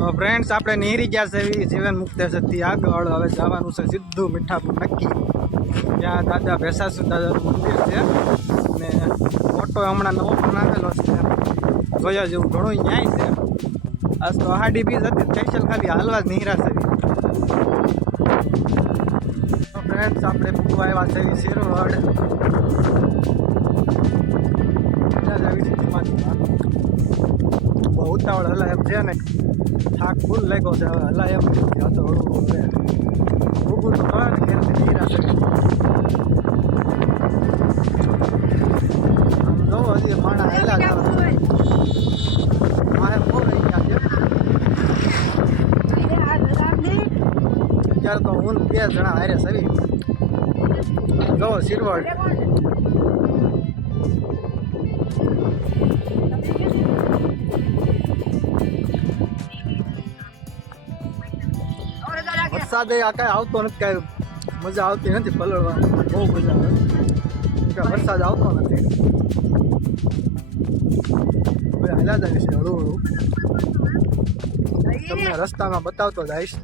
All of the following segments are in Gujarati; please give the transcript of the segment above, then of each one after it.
તો ફ્રેન્ડ્સ આપણે નીરી ગયા છે જીવન મુક્તેશ્વરથી આગળ હવે જવાનું છે સીધું મીઠાપુર નક્કી. ત્યાં દાદા ભેસાસુ દાદાનું મંદિર છે અને મોટો હમણાં નવો બનાવેલો છે, જોયા જેવું ઘણું ન્યાય છે. આજ તો અહાડી બીજ હતી, સ્પેશિયલ ખાલી હાલવા જ નીરા છે. તો ફ્રેન્ડ્સ આપણે પૂરવા આવ્યા છે શેરવડ બહુ ઉતાવળ હલા એમ છે ને, થાક ફૂલ લાગ્યો છે. હવે હલા એમ નથી, તો ઊભું તો કરે ને કેમથી નીરા છે. જોવો હજી માણા હેલા જ મારે બહુ રહી ગયા છે. અત્યારે તો હું 2 જણા હારે સરી જોવો શિરવડ. વરસાદ આ કાંઈ આવતો નથી, કાંઈ મજા આવતી નથી પલળવાની. બહુ મજા આવે, વરસાદ આવતો નથી. હવે હાલા જાય છે હળવું હળવું, તમને રસ્તામાં બતાવતો જઈશ.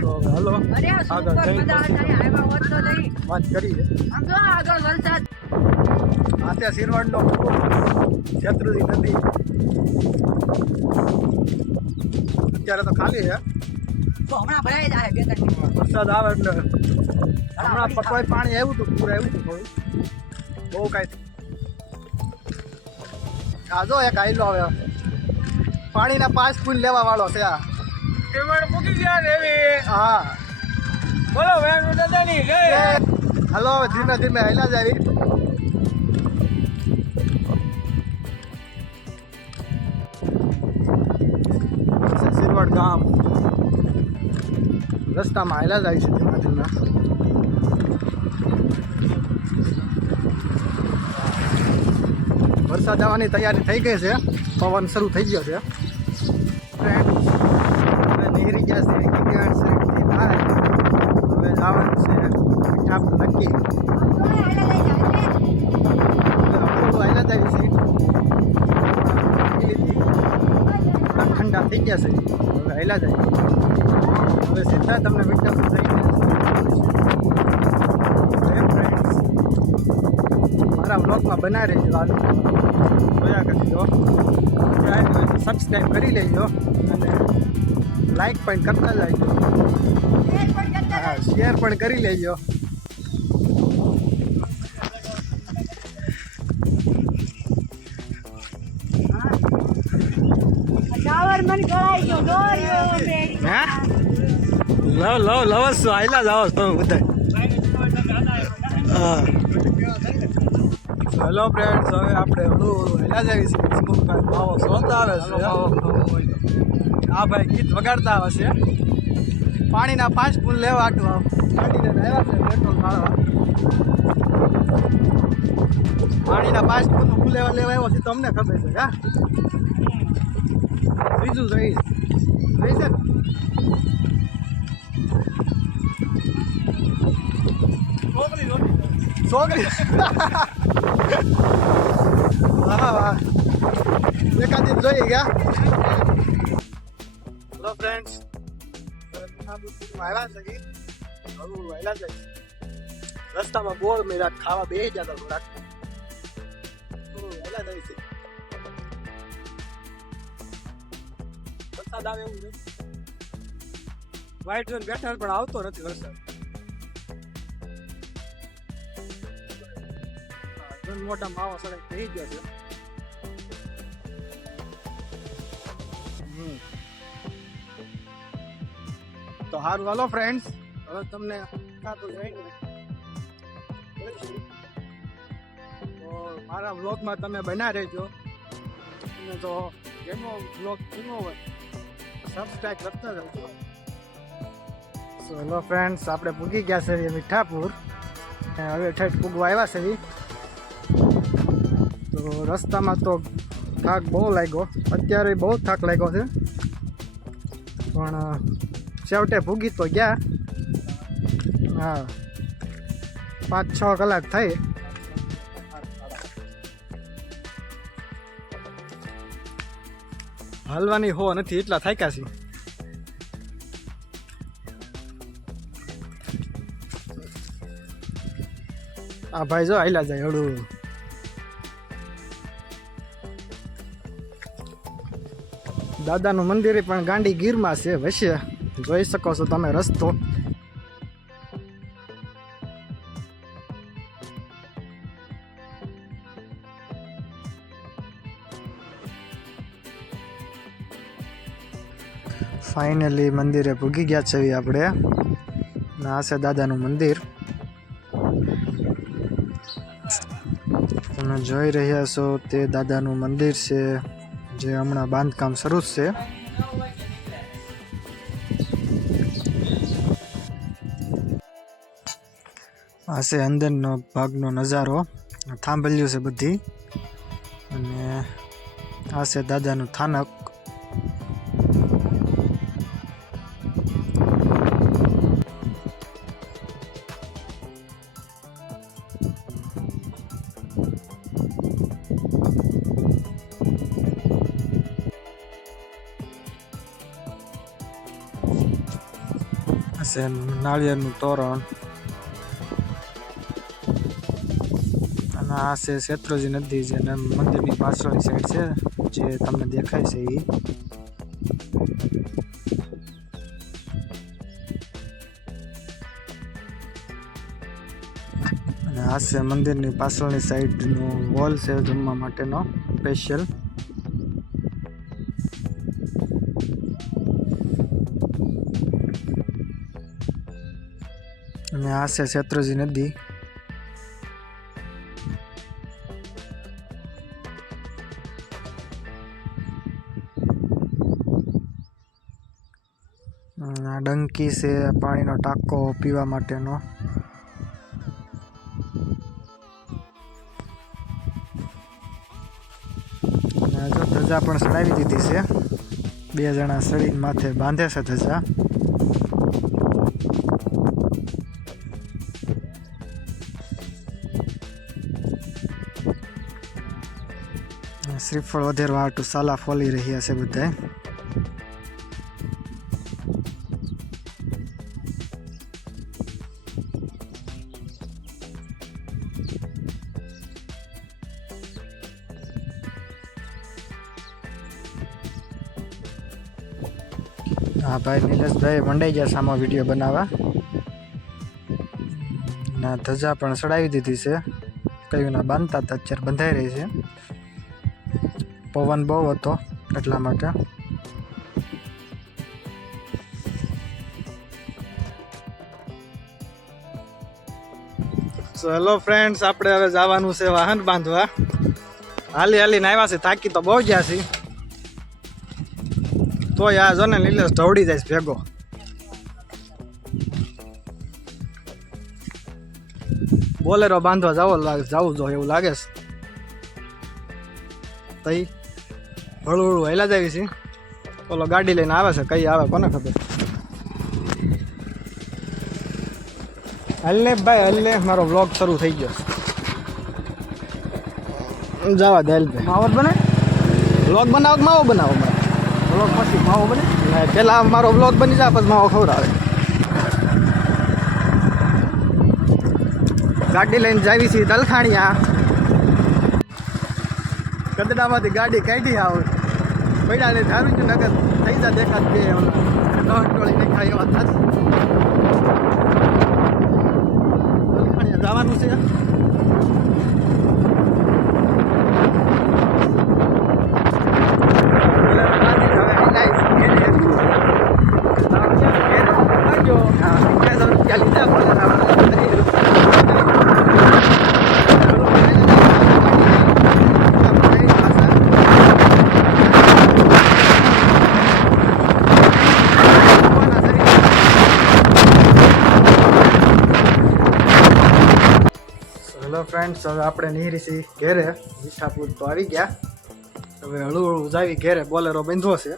તો હલો આગળ વાત કરીએ. આ ત્યાં શિરવડનો શેત્રુજી નદી અત્યારે તો ખાલી છે. વરસાદ આવે એટલે હમણાં પટવાય પાણી આવ્યું હતું, પૂરું આવ્યું હતું થોડું, બહુ કાંઈ. આ જો એક આયલો આવે પાણીના 5 ફૂલ લેવા વાળો છે. આ હા બોલો હલો ધીમે ધીમે હાલ્યા જાય. શિરવડ ગામ રસ્તામાં હાલ્યા જાય છે ધીમે ધીમે. વરસાદ આવવાની તૈયારી થઈ ગઈ છે, પવન શરૂ થઈ ગયો છે. નીકળી ગયા છે કિકેટ સાઈડથી બહાર. હવે જવાનું છે મીઠાપુર નક્કી. હાલ્યા જાય છે, ઠંડા થઈ ગયા છે. હવે હાલ્યા જાય, હવે સીધા તમને મીઠાપુર થઈ મારા બ્લોગમાં બનાવી રહેજો. જોયા કરજો, સબસ્ક્રાઈબ કરી લેજો અને લાઈક પણ કરતા જજો, શેર પણ કરી લેજો. લવ આયલા જાઓ તમે બધા. હેલો ફ્રેન્ડ્સ, હવે આપણે હળવું હેલા જઈએ છીએ. ભાવો સોતા આવે છે. આ ભાઈ ગીત વગાડતા આવે છે. પાણીના 5 ફૂલ લેવા આટવા કાઢીને આવ્યા છે પેટ્રોલ મારવા. પાણીના 5 ફૂલનું ફૂલ લેવા આવ્યો છે, તમને ખબર છે. હા બીજું જઈ છે ને છોકરી હા વાહ એકાદી જોઈ ગયા. હેલો ફ્રેન્ડ્સ, આવ્યા છે વહેલા જાય. રસ્તામાં બોર મેળા ખાવા બે જતા થોડાક વહેલા જાય છે. વરસાદ આવે એવું નહીં, વ્હાઈટ ઝોન બેઠા પણ આવતો નથી વરસાદ. મોટા માવા સડક થઈ ગયો છે. તો સારું હાલો ફ્રેન્ડ્સ, હવે તમને તો મારા વ્લોગમાં તમે બના રહેજો. અને તો એનો વ્લોગ કેવો હોય સબસ્ક્રાઈબ કરતા રહેજો. હેલો ફ્રેન્ડ્સ, આપણે પૂગી ગયા છે મીઠાપુર. હવે ઠેઠ પૂગવા આવ્યા છે. તો રસ્તામાં તો થાક બહુ લાગ્યો, અત્યારે બહુ થાક લાગ્યો છે, પણ છેવટે ભૂગી તો ગયા. હા 5-6 કલાક થઈ. હાલવાની હો નથી એટલા થાક્યા છે. આ ભાઈ જો હાલ્યા જાય હળું. દાદાનું મંદિર પણ ગાંડી ગીરમાં છે વૈશ્ય, જોઈ શકો છો તમે રસ્તો. ફાઇનલી મંદિરે પૂગી ગયા છે આપણે. આ છે દાદાનું મંદિર. તમે જોઈ રહ્યા છો તે દાદાનું મંદિર છે, જે હમણાં બાંધકામ શરૂ છે. આ છે અંદરનો ભાગનો નજારો. થાંભલ્યું છે બધી. અને આ છે દાદાનું થાનક. છે નાળિયેરનું તોરણ. અને આ છે શેત્રુંજી નદી, જે મંદિરની પાછળની સાઈડ છે, જે તમને દેખાય છે એ. અને આ છે મંદિરની પાછળની સાઈડનો વોલ છે જમવા માટેનો સ્પેશિયલ. અને આ છે શેત્રુંજી નદી. આ ડંકી છે પાણીનો ટાંકો પીવા માટેનો. અને જો ધજા પણ ચડાવી દીધી છે. 2 જણા સળીને માથે બાંધે છે ધજા. શ્રીફળ વધેરવા હાટું સાલા ફોલી રહ્યા છે બધા. હા ભાઈ નિલેશભાઈ મંડાઈ ગયા સામો વિડીયો બનાવવા. ના ધજા પણ ચડાવી દીધી છે. કયું ના બાંધતા હતા, અત્યારે બંધાઈ રહી છે. પવન બહુ હતો એટલા માટે. હેલો ફ્રેન્ડ્સ, આપણે હવે જવાનું છે વાહન બાંધવા. હાલી હાલીને આવ્યા છે, થાકી તો બહુ ગયા છે. તો યાર જો ને નિલેશ ઢવડી જાય ભેગો. બોલેરો બાંધવા જવું જો એવું લાગે છે. તઈ હળું હળું હેલા જ આવી છે. ઓલો ગાડી લઈને આવે છે, કઈ આવે કોને ખબર. હલ્લે ભાઈ હલ્લે, મારો વ્લોગ શરૂ થઈ ગયો. જવા દે ભાઈ. માવો બને વ્લોગ બનાવો, માવો બનાવો. વ્લોગ પછી માવો બને. પેલા મારો વ્લોગ બની જાય પછી માવો ખવડાવે. ગાડી લઈને જાવી છે દલખાણિયા. ગદડામાંથી ગાડી કાઢી આવ પૈડા લઈને ધારું છું નગર થઈ જા દેખાત બે ટોળી દેખાય એવા થાત. દલખાણિયા જવાનું છે. હેલો ફ્રેન્ડ્સ, હવે આપણે નીહરીસી ઘેરે. મીઠાપુર તો આવી ગયા. હવે હળું હળું જાવી ઘેરે. બોલેરો બાંધવો છે.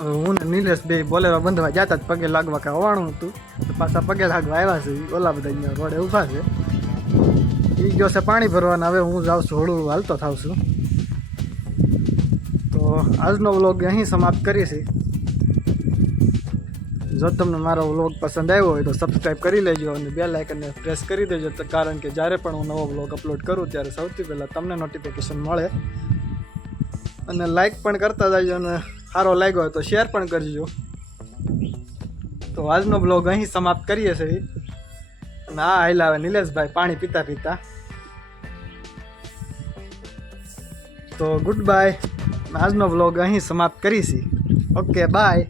હું ને નિલેશ બે બોલેરો બાંધવા જતા જ પગે લાગવા કે હવાણું હતું. પાછા પગે લાગવા આવ્યા છે. ઓલા બધા અહીંયા રોડે ઊભા છે. એ ગયો છે પાણી ભરવાના. હવે હું જાઉં છું, હળું હાલતો થાવ છું. આજનો વ્લોગ અહીં સમાપ્ત કરીશી. જો તમને મારો વ્લોગ પસંદ આવ્યો હોય તો સબસ્ક્રાઈબ કરી લેજો અને બેલ આઇકનને પ્રેસ કરી દેજો, કારણ કે જ્યારે પણ હું નવો વ્લોગ અપલોડ કરું ત્યારે સૌથી પહેલાં તમને નોટિફિકેશન મળે. અને લાઈક પણ કરતા જજો અને સારો લાગ્યો હોય તો શેર પણ કરજો. તો આજનો વ્લોગ અહીં સમાપ્ત કરીએ છીએ. અને આ આયલા આવે નિલેશભાઈ પાણી પીતા પીતા. તો ગુડ બાય. આજનો વ્લોગ અહીં સમાપ્ત કરીશી. Okay bye.